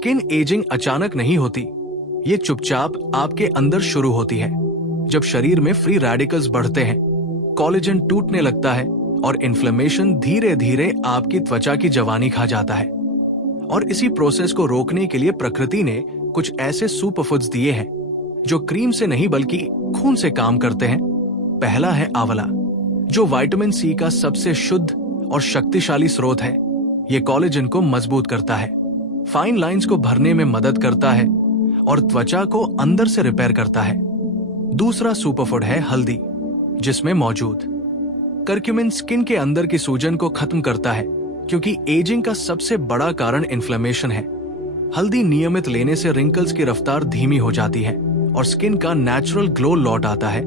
Skin ageing अचानक नहीं होती, ये चुपचाप आपके अंदर शुरू होती है। जब शरीर में फ्री रेडिकल्स बढ़ते हैं, कोलेजन टूटने लगता है और इन्फ्लेमेशन धीरे धीरे आपकी त्वचा की जवानी खा जाता है। और इसी प्रोसेस को रोकने के लिए प्रकृति ने कुछ ऐसे सुपरफूड्स दिए हैं जो क्रीम से नहीं बल्कि खून से काम करते हैं। पहला है आंवला, जो विटामिन सी का सबसे शुद्ध और शक्तिशाली स्रोत है। ये कोलेजन को मजबूत करता है, फाइन लाइंस को भरने में मदद करता है और त्वचा को अंदर से रिपेयर करता है। दूसरा सुपरफूड है हल्दी, जिसमें मौजूद करक्यूमिन स्किन के अंदर की सूजन को खत्म करता है, क्योंकि एजिंग का सबसे बड़ा कारण इन्फ्लेमेशन है। हल्दी नियमित लेने से रिंकल्स की रफ्तार धीमी हो जाती है और स्किन का नेचुरल ग्लो लौट आता है।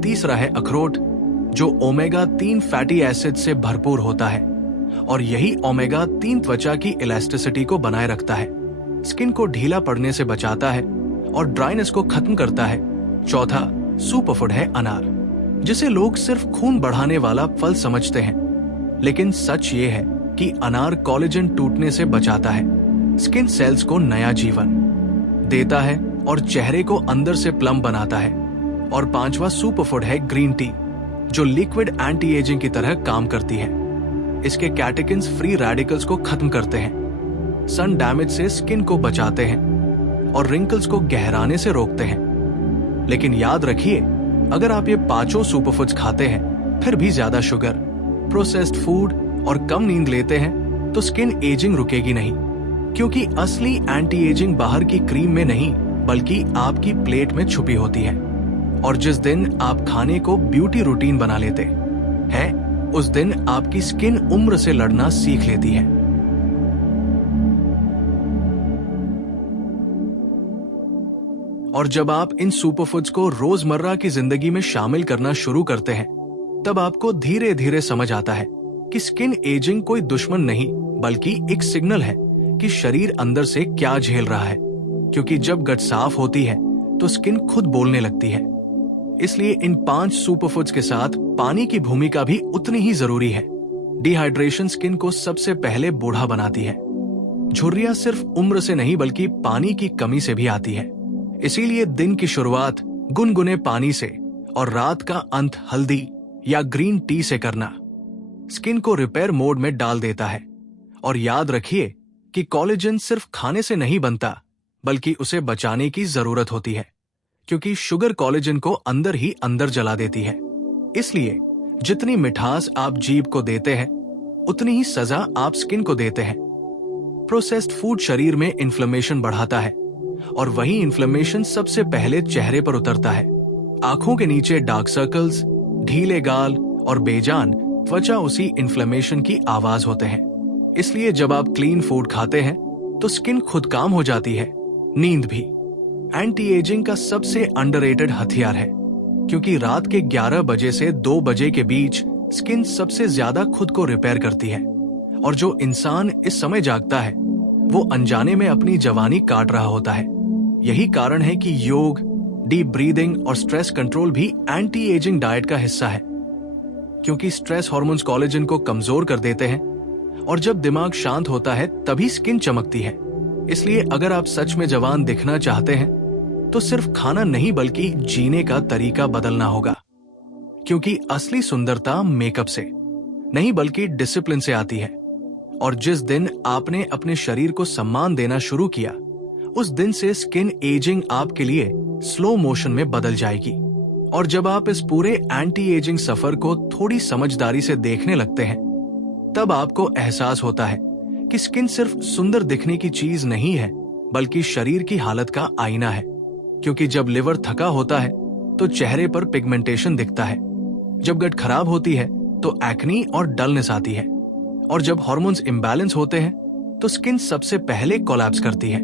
तीसरा है अखरोट, जो ओमेगा 3 फैटी एसिड से भरपूर होता है और यही ओमेगा 3 त्वचा की इलास्टिसिटी को बनाए रखता है, स्किन को ढीला पड़ने से बचाता है और ड्राइनेस को खत्म करता है। चौथा सुपरफूड है अनार, जिसे लोग सिर्फ खून बढ़ाने वाला फल समझते हैं, लेकिन सच ये है कि अनार कोलेजन टूटने से बचाता है, स्किन सेल्स को नया जीवन देता है और चेहरे को अंदर से प्लम बनाता है। और पांचवा सुपरफूड है ग्रीन टी, जो लिक्विड एंटी एजिंग की तरह काम करती है। इसके कैटेकिन्स फ्री रेडिकल्स को खत्म करते हैं, सन डैमेज से स्किन को बचाते हैं और रिंकल्स को गहराने से रोकते हैं। लेकिन याद रखिए, अगर आप ये पांचों सुपरफूड्स खाते हैं फिर भी ज्यादा शुगर, प्रोसेस्ड फूड और कम नींद लेते हैं तो स्किन एजिंग रुकेगी नहीं, क्योंकि असली एंटी एजिंग बाहर की क्रीम में नहीं बल्कि आपकी प्लेट में छुपी होती है। और जिस दिन आप खाने को ब्यूटी रूटीन बना लेते हैं, उस दिन आपकी स्किन उम्र से लड़ना सीख लेती है। और जब आप इन सुपरफूड्स को रोजमर्रा की जिंदगी में शामिल करना शुरू करते हैं, तब आपको धीरे धीरे समझ आता है कि स्किन एजिंग कोई दुश्मन नहीं बल्कि एक सिग्नल है कि शरीर अंदर से क्या झेल रहा है। क्योंकि जब गट साफ होती है तो स्किन खुद बोलने लगती है। इसलिए इन 5 सुपरफूड्स के साथ पानी की भूमिका भी उतनी ही जरूरी है। डिहाइड्रेशन स्किन को सबसे पहले बूढ़ा बनाती है। झुर्रियां सिर्फ उम्र से नहीं बल्कि पानी की कमी से भी आती है। इसीलिए दिन की शुरुआत गुनगुने पानी से और रात का अंत हल्दी या ग्रीन टी से करना स्किन को रिपेयर मोड में डाल देता है। और याद रखिए कि कोलेजन सिर्फ खाने से नहीं बनता बल्कि उसे बचाने की जरूरत होती है, क्योंकि शुगर कोलेजन को अंदर ही अंदर जला देती है। इसलिए जितनी मिठास आप जीभ को देते हैं, उतनी ही सजा आप स्किन को देते हैं। प्रोसेस्ड फूड शरीर में इन्फ्लेमेशन बढ़ाता है और वही इन्फ्लेमेशन सबसे पहले चेहरे पर उतरता है। आंखों के नीचे डार्क सर्कल्स, ढीले गाल और बेजान त्वचा उसी इन्फ्लेमेशन की आवाज होते हैं। इसलिए जब आप क्लीन फूड खाते हैं तो स्किन खुद काम हो जाती है। नींद भी एंटी एजिंग का सबसे अंडररेटेड हथियार है, क्योंकि रात के 11 बजे से 2 बजे के बीच स्किन सबसे ज्यादा खुद को रिपेयर करती है। और जो इंसान इस समय जागता है वो अनजाने में अपनी जवानी काट रहा होता है। यही कारण है कि योग, डीप ब्रीदिंग और स्ट्रेस कंट्रोल भी एंटी एजिंग डाइट का हिस्सा है, क्योंकि स्ट्रेस हार्मोन्स कोलेजन को कमजोर कर देते हैं और जब दिमाग शांत होता है तभी स्किन चमकती है। इसलिए अगर आप सच में जवान दिखना चाहते हैं तो सिर्फ खाना नहीं बल्कि जीने का तरीका बदलना होगा, क्योंकि असली सुंदरता मेकअप से नहीं बल्कि डिसिप्लिन से आती है। और जिस दिन आपने अपने शरीर को सम्मान देना शुरू किया, उस दिन से स्किन एजिंग आपके लिए स्लो मोशन में बदल जाएगी। और जब आप इस पूरे एंटी एजिंग सफर को थोड़ी समझदारी से देखने लगते हैं, तब आपको एहसास होता है कि स्किन सिर्फ सुंदर दिखने की चीज नहीं है बल्कि शरीर की हालत का आईना है। क्योंकि जब लिवर थका होता है तो चेहरे पर पिगमेंटेशन दिखता है, जब गट खराब होती है तो एक्नी और डलनेस आती है, और जब हार्मोन्स इम्बैलेंस होते हैं तो स्किन सबसे पहले कोलैप्स करती है।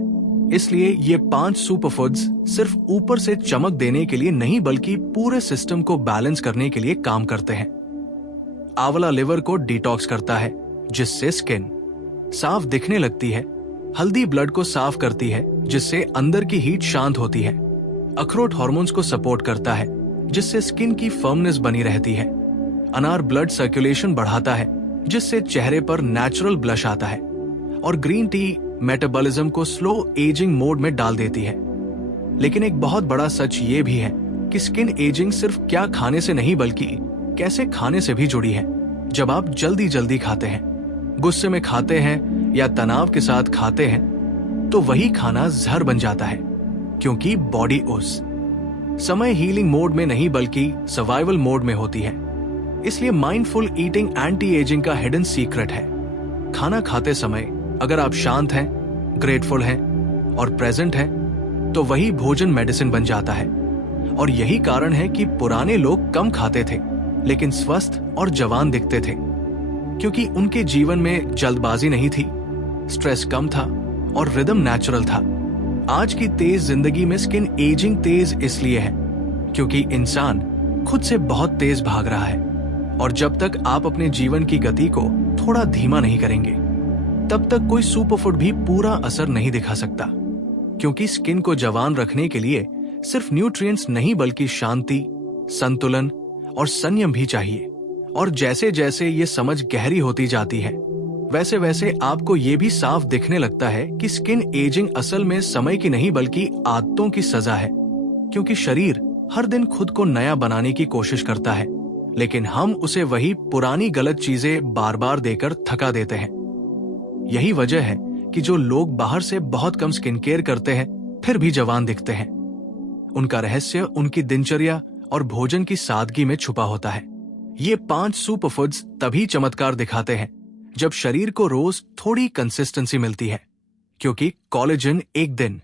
इसलिए ये 5 सुपरफूड्स सिर्फ ऊपर से चमक देने के लिए नहीं बल्कि पूरे सिस्टम को बैलेंस करने के लिए काम करते हैं। आंवला लिवर को डिटॉक्स करता है, जिससे स्किन साफ दिखने लगती है। हल्दी ब्लड को साफ करती है, जिससे अंदर की हीट शांत होती है। अखरोट हार्मोन्स को सपोर्ट करता है, जिससे स्किन की फर्मनेस बनी रहती है। अनार ब्लड सर्कुलेशन बढ़ाता है, जिससे चेहरे पर नेचुरल ब्लश आता है। और ग्रीन टी मेटाबॉलिज्म को स्लो एजिंग मोड में डाल देती है। लेकिन एक बहुत बड़ा सच ये भी है कि स्किन एजिंग सिर्फ क्या खाने से नहीं बल्कि कैसे खाने से भी जुड़ी है। जब आप जल्दी जल्दी खाते हैं, गुस्से में खाते हैं या तनाव के साथ खाते हैं, तो वही खाना जहर बन जाता है, क्योंकि बॉडी उस समय हीलिंग मोड में नहीं बल्कि सर्वाइवल मोड में होती है। इसलिए माइंडफुल ईटिंग एंटी एजिंग का हिडन सीक्रेट है। खाना खाते समय अगर आप शांत हैं, ग्रेटफुल हैं और प्रेजेंट हैं, तो वही भोजन मेडिसिन बन जाता है। और यही कारण है कि पुराने लोग कम खाते थे लेकिन स्वस्थ और जवान दिखते थे, क्योंकि उनके जीवन में जल्दबाजी नहीं थी, स्ट्रेस कम था और रिदम नेचुरल था। आज की तेज जिंदगी में स्किन एजिंग तेज इसलिए है क्योंकि इंसान खुद से बहुत तेज भाग रहा है, और जब तक आप अपने जीवन की गति को थोड़ा धीमा नहीं करेंगे, तब तक कोई सुपरफूड भी पूरा असर नहीं दिखा सकता। क्योंकि स्किन को जवान रखने के लिए सिर्फ न्यूट्रिएंट्स नहीं बल्कि शांति, संतुलन और संयम भी चाहिए। और जैसे जैसे ये समझ गहरी होती जाती है, वैसे वैसे आपको ये भी साफ दिखने लगता है कि स्किन एजिंग असल में समय की नहीं बल्कि आदतों की सजा है। क्योंकि शरीर हर दिन खुद को नया बनाने की कोशिश करता है, लेकिन हम उसे वही पुरानी गलत चीजें बार बार देकर थका देते हैं। यही वजह है कि जो लोग बाहर से बहुत कम स्किन केयर करते हैं फिर भी जवान दिखते हैं। उनका रहस्य उनकी दिनचर्या और भोजन की सादगी में छुपा होता है। ये 5 सुपरफूड्स तभी चमत्कार दिखाते हैं जब शरीर को रोज थोड़ी कंसिस्टेंसी मिलती है। क्योंकि कोलेजन एक दिन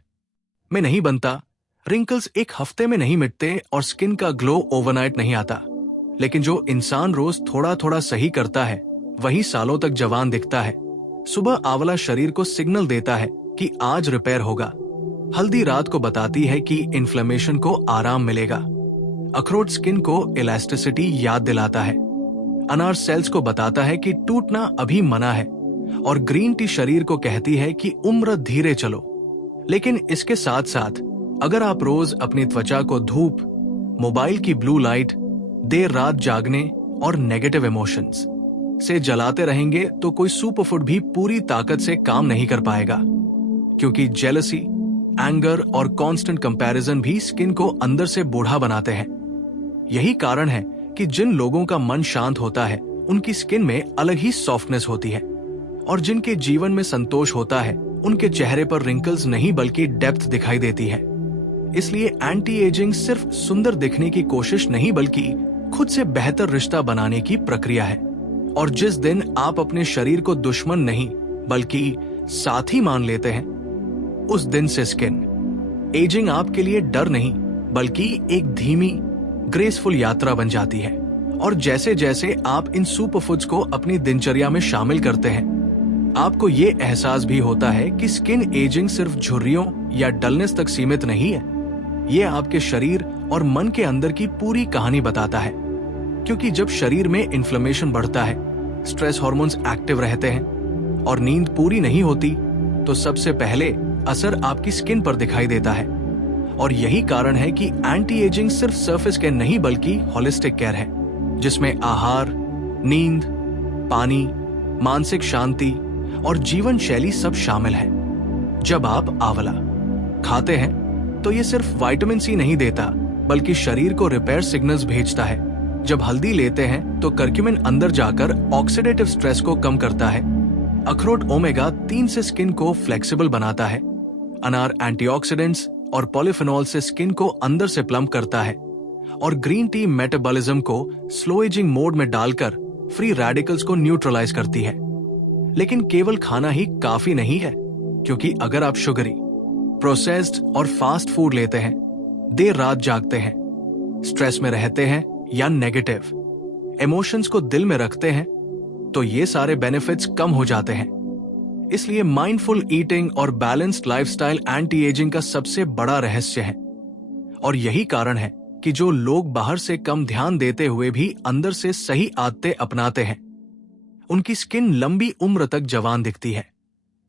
में नहीं बनता, रिंकल्स एक हफ्ते में नहीं मिटते और स्किन का ग्लो ओवरनाइट नहीं आता। लेकिन जो इंसान रोज थोड़ा थोड़ा सही करता है वही सालों तक जवान दिखता है। सुबह आंवला शरीर को सिग्नल देता है कि आज रिपेयर होगा। हल्दी रात को बताती है कि इन्फ्लेमेशन को आराम मिलेगा। अखरोट स्किन को इलास्टिसिटी याद दिलाता है। अनार सेल्स को बताता है कि टूटना अभी मना है। और ग्रीन टी शरीर को कहती है कि उम्र धीरे चलो। लेकिन इसके साथ साथ अगर आप रोज अपनी त्वचा को धूप, मोबाइल की ब्लू लाइट, देर रात जागने और नेगेटिव इमोशंस से जलाते रहेंगे तो कोई सुपरफूड भी पूरी ताकत से काम नहीं कर पाएगा। क्योंकि जेलसी, एंगर और कांस्टेंट कंपैरिजन भी स्किन को अंदर से बूढ़ा बनाते हैं। यही कारण है कि जिन लोगों का मन शांत होता है उनकी स्किन में अलग ही सॉफ्टनेस होती है, और जिनके जीवन में संतोष होता है उनके चेहरे पर रिंकल्स नहीं बल्कि डेप्थ दिखाई देती है। इसलिए एंटी एजिंग सिर्फ सुंदर दिखने की कोशिश नहीं बल्कि खुद से बेहतर रिश्ता बनाने की प्रक्रिया है। और जिस दिन आप अपने शरीर को दुश्मन नहीं बल्कि साथी मान लेते हैं, उस दिन से स्किन एजिंग आपके लिए डर नहीं बल्कि एक धीमी, ग्रेसफुल यात्रा बन जाती है। और जैसे जैसे आप इन सुपरफूड्स को अपनी दिनचर्या में शामिल करते हैं, आपको ये एहसास भी होता है कि स्किन एजिंग सिर्फ झुर्रियों या डलनेस तक सीमित नहीं है। ये आपके शरीर और मन के अंदर की पूरी कहानी बताता है। क्योंकि जब शरीर में इन्फ्लेमेशन बढ़ता है, स्ट्रेस हार्मोन्स एक्टिव रहते हैं और नींद पूरी नहीं होती, तो सबसे पहले असर आपकी स्किन पर दिखाई देता है। और यही कारण है कि एंटी एजिंग सिर्फ सरफेस केयर नहीं बल्कि होलिस्टिक केयर है, जिसमें आहार, नींद, पानी, मानसिक शांति और जीवन शैली सब शामिल है। जब आप आंवला खाते हैं तो ये सिर्फ विटामिन सी नहीं देता बल्कि शरीर को रिपेयर सिग्नल्स भेजता है। जब हल्दी लेते हैं तो करक्यूमिन अंदर जाकर ऑक्सीडेटिव स्ट्रेस को कम करता है। अखरोट ओमेगा 3 से स्किन को फ्लेक्सिबल बनाता है। अनार एंटीऑक्सीडेंट्स और पॉलीफेनॉल से स्किन को अंदर से प्लम्प करता है। और ग्रीन टी मेटाबॉलिज्म को स्लो एजिंग मोड में डालकर फ्री रेडिकल्स को न्यूट्रलाइज करती है। लेकिन केवल खाना ही काफी नहीं है, क्योंकि अगर आप शुगरी, प्रोसेस्ड और फास्ट फूड लेते हैं, देर रात जागते हैं, स्ट्रेस में रहते हैं या नेगेटिव इमोशंस को दिल में रखते हैं, तो ये सारे बेनिफिट्स कम हो जाते हैं। इसलिए माइंडफुल ईटिंग और बैलेंस्ड लाइफस्टाइल एंटी एजिंग का सबसे बड़ा रहस्य है। और यही कारण है कि जो लोग बाहर से कम ध्यान देते हुए भी अंदर से सही आदतें अपनाते हैं, उनकी स्किन लंबी उम्र तक जवान दिखती है।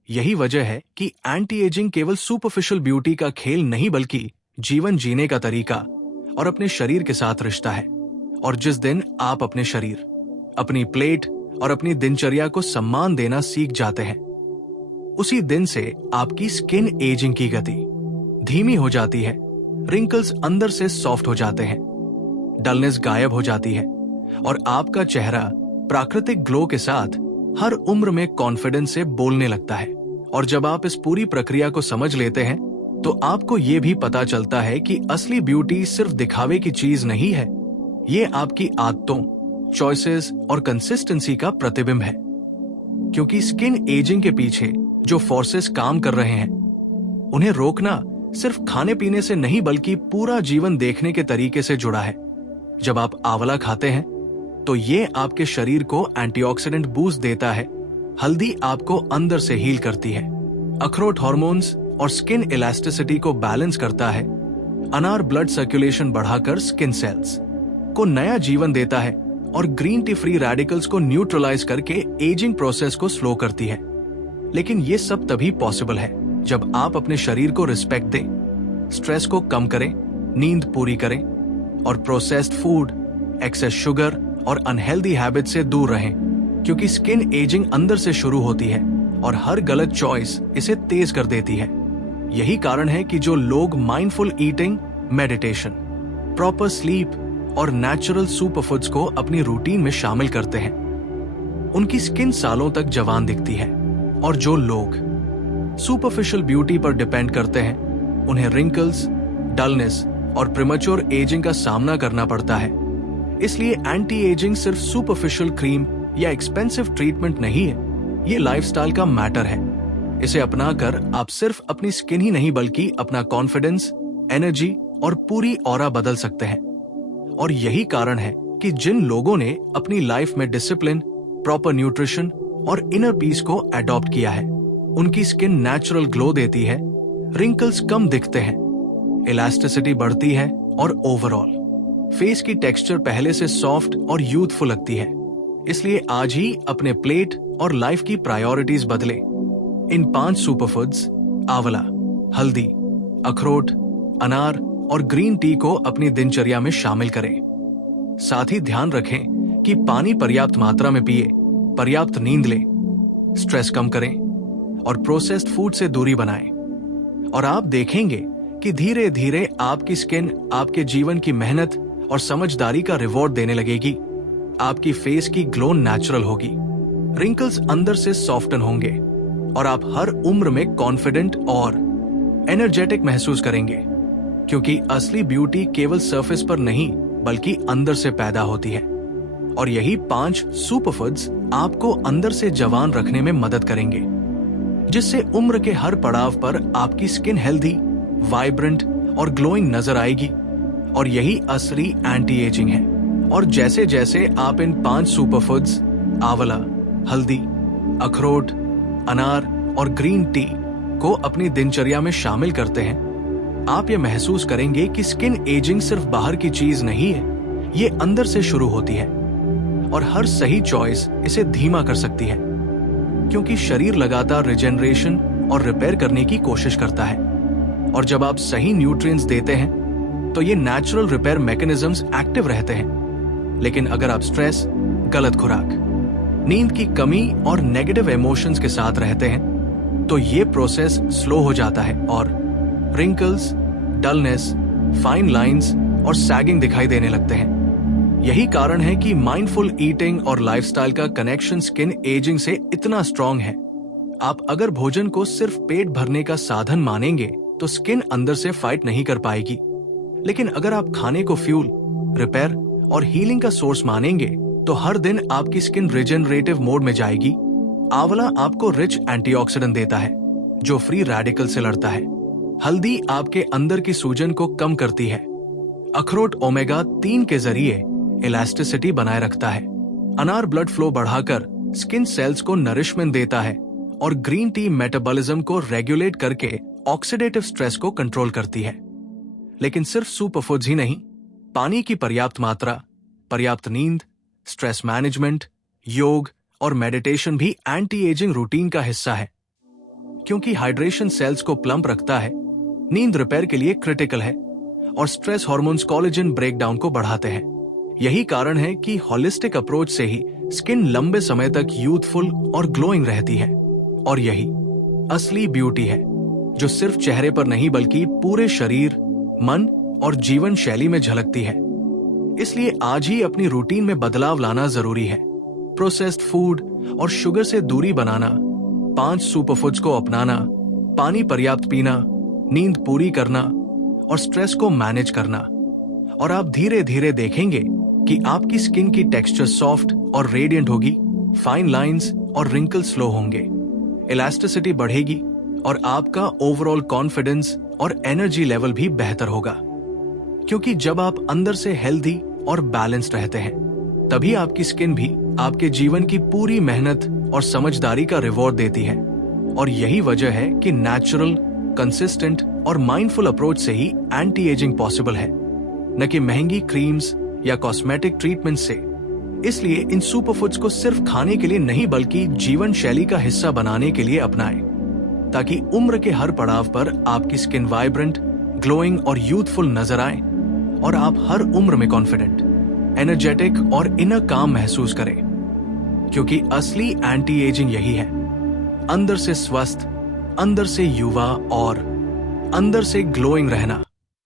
यही वजह है कि एंटी एजिंग केवल सुपरफिशियल ब्यूटी का खेल नहीं बल्कि जीवन जीने का तरीका और अपने शरीर के साथ रिश्ता है। और जिस दिन आप अपने शरीर, अपनी प्लेट और अपनी दिनचर्या को सम्मान देना सीख जाते हैं, उसी दिन से आपकी स्किन एजिंग की गति धीमी हो जाती है, रिंकल्स अंदर से सॉफ्ट हो जाते हैं, डलनेस गायब हो जाती है और आपका चेहरा प्राकृतिक ग्लो के साथ हर उम्र में कॉन्फिडेंस से बोलने लगता है। और जब आप इस पूरी प्रक्रिया को समझ लेते हैं तो आपको ये भी पता चलता है कि असली ब्यूटी सिर्फ दिखावे की चीज नहीं है, ये आपकी आदतों, चॉइसेस और कंसिस्टेंसी का प्रतिबिंब है। क्योंकि स्किन एजिंग के पीछे जो फोर्सेस काम कर रहे हैं, उन्हें रोकना सिर्फ खाने पीने से नहीं बल्कि पूरा जीवन देखने के तरीके से जुड़ा है। जब आप आंवला खाते हैं तो ये आपके शरीर को एंटीऑक्सीडेंट बूस्ट देता है, हल्दी आपको अंदर से हील करती है, अखरोट हार्मोन्स और स्किन इलास्टिसिटी को बैलेंस करता है, अनार ब्लड सर्कुलेशन बढ़ाकर स्किन सेल्स को नया जीवन देता है और ग्रीन टी फ्री रेडिकल्स को न्यूट्रलाइज करके एजिंग प्रोसेस को स्लो करती है। लेकिन ये सब तभी पॉसिबल है जब आप अपने शरीर को रिस्पेक्ट दें, स्ट्रेस को कम करें, नींद पूरी करें और प्रोसेस्ड फूड, एक्सेस शुगर और अनहेल्दी हैबिट से दूर रहें। क्योंकि स्किन एजिंग अंदर से शुरू होती है और हर गलत चॉइस इसे तेज कर देती है। यही कारण है कि जो लोग mindful eating, meditation, proper sleep और नेचुरल सुपरफूड्स को अपनी रूटीन में शामिल करते हैं, उनकी स्किन सालों तक जवान दिखती है। और जो लोग सुपरफिशियल ब्यूटी पर डिपेंड करते हैं, उन्हें रिंकल्स, डलनेस और प्रीमेच्योर एजिंग का सामना करना पड़ता है। इसलिए एंटी एजिंग सिर्फ सुपरफिशियल क्रीम या एक्सपेंसिव ट्रीटमेंट नहीं है, ये लाइफस्टाइल का मैटर है। इसे अपनाकर आप सिर्फ अपनी स्किन ही नहीं बल्कि अपना कॉन्फिडेंस, एनर्जी और पूरी ऑरा बदल सकते हैं। और यही कारण है कि जिन लोगों ने अपनी लाइफ में डिसिप्लिन, प्रॉपर न्यूट्रिशन और इनर पीस को अडॉप्ट किया है, उनकी स्किन नेचुरल ग्लो देती है, रिंकल्स कम दिखते हैं, इलास्टिसिटी बढ़ती है और ओवरऑल फेस की टेक्सचर पहले से सॉफ्ट और यूथफुल लगती है। इसलिए आज ही अपने प्लेट और लाइफ की प्रायोरिटीज बदलें। इन 5 सुपरफूड्स आंवला, हल्दी, अखरोट, अनार और ग्रीन टी को अपनी दिनचर्या में शामिल करें। साथ ही ध्यान रखें कि पानी पर्याप्त मात्रा में पिए, पर्याप्त नींद लें, स्ट्रेस कम करें और प्रोसेस्ड फूड से दूरी बनाएं। और आप देखेंगे कि धीरे धीरे आपकी स्किन आपके जीवन की मेहनत और समझदारी का रिवॉर्ड देने लगेगी। आपकी फेस की ग्लो नेचुरल होगी, रिंकल्स अंदर से सॉफ्टन होंगे और आप हर उम्र में कॉन्फिडेंट और एनर्जेटिक महसूस करेंगे। क्योंकि असली ब्यूटी केवल सरफेस पर नहीं बल्कि अंदर से पैदा होती है। और यही 5 सुपरफूड्स आपको अंदर से जवान रखने में मदद करेंगे, जिससे उम्र के हर पड़ाव पर आपकी स्किन हेल्दी, वाइब्रेंट और ग्लोइंग नजर आएगी। और यही असली एंटी एजिंग है। और जैसे जैसे आप इन 5 सुपरफूड्स आंवला, हल्दी, अखरोट, अनार और ग्रीन टी को अपनी दिनचर्या में शामिल करते हैं, आप ये महसूस करेंगे कि स्किन एजिंग सिर्फ बाहर की चीज नहीं है, ये अंदर से शुरू होती है। और हर सही चॉइस इसे धीमा कर सकती है, क्योंकि शरीर लगातार रिजेनरेशन और रिपेयर करने की कोशिश करता है। और जब आप सही न्यूट्रिएंट्स देते हैं तो ये नेचुरल रिपेयर मैकेनिज्म्स एक्टिव रहते हैं। लेकिन अगर आप स्ट्रेस, गलत खुराक, नींद की कमी और नेगेटिव इमोशंस के साथ रहते हैं तो ये प्रोसेस स्लो हो जाता है और रिंकल्स, डलनेस, फाइन लाइंस और सैगिंग दिखाई देने लगते हैं। यही कारण है कि माइंडफुल ईटिंग और लाइफस्टाइल का कनेक्शन स्किन एजिंग से इतना स्ट्रांग है। आप अगर भोजन को सिर्फ पेट भरने का साधन मानेंगे तो स्किन अंदर से फाइट नहीं कर पाएगी। लेकिन अगर आप खाने को फ्यूल, रिपेयर और हीलिंग का सोर्स मानेंगे तो हर दिन आपकी स्किन रिजेनरेटिव मोड में जाएगी। आंवला आपको रिच एंटीऑक्सीडेंट देता है जो फ्री रेडिकल से लड़ता है। हल्दी आपके अंदर की सूजन को कम करती है। अखरोट ओमेगा 3 के जरिए इलास्टिसिटी बनाए रखता है। अनार ब्लड फ्लो बढ़ाकर स्किन सेल्स को नरिशमेंट देता है और ग्रीन टी मेटाबॉलिज्म को रेगुलेट करके ऑक्सीडेटिव स्ट्रेस को कंट्रोल करती है। लेकिन सिर्फ सुपरफूड्स ही नहीं, पानी की पर्याप्त मात्रा, पर्याप्त नींद, स्ट्रेस मैनेजमेंट, योग और मेडिटेशन भी एंटी एजिंग रूटीन का हिस्सा है। क्योंकि हाइड्रेशन सेल्स को प्लम्प रखता है, नींद रिपेयर के लिए क्रिटिकल है और स्ट्रेस हार्मोन्स कोलेजन ब्रेकडाउन को बढ़ाते हैं। यही कारण है कि होलिस्टिक अप्रोच से ही स्किन लंबे समय तक यूथफुल और ग्लोइंग रहती है। और यही असली ब्यूटी है, जो सिर्फ चेहरे पर नहीं बल्कि पूरे शरीर, मन और जीवन शैली में झलकती है। इसलिए आज ही अपनी रूटीन में बदलाव लाना जरूरी है। प्रोसेस्ड फूड और शुगर से दूरी बनाना, 5 सुपरफूड्स को अपनाना, पानी पर्याप्त पीना, नींद पूरी करना और स्ट्रेस को मैनेज करना। और आप धीरे धीरे देखेंगे कि आपकी स्किन की टेक्सचर सॉफ्ट और रेडिएंट होगी, फाइन लाइंस और रिंकल्स स्लो होंगे, इलास्टिसिटी बढ़ेगी और आपका ओवरऑल कॉन्फिडेंस और एनर्जी लेवल भी बेहतर होगा। क्योंकि जब आप अंदर से हेल्दी और बैलेंस्ड रहते हैं, तभी आपकी स्किन भी आपके जीवन की पूरी मेहनत और समझदारी का रिवॉर्ड देती है। और यही वजह है कि नेचुरल, कंसिस्टेंट और माइंडफुल अप्रोच से ही एंटी एजिंग पॉसिबल है, न कि महंगी क्रीम्स या कॉस्मेटिक ट्रीटमेंट से। इसलिए इन सुपरफूड्स को सिर्फ खाने के लिए नहीं बल्कि जीवन शैली का हिस्सा बनाने के लिए अपनाएं, ताकि उम्र के हर पड़ाव पर आपकी स्किन वाइब्रेंट, ग्लोइंग और यूथफुल नजर आए और आप हर उम्र में कॉन्फिडेंट, एनर्जेटिक और इनर काम महसूस करें। क्योंकि असली एंटी एजिंग यही है, अंदर से स्वस्थ, अंदर से युवा और अंदर से ग्लोइंग रहना।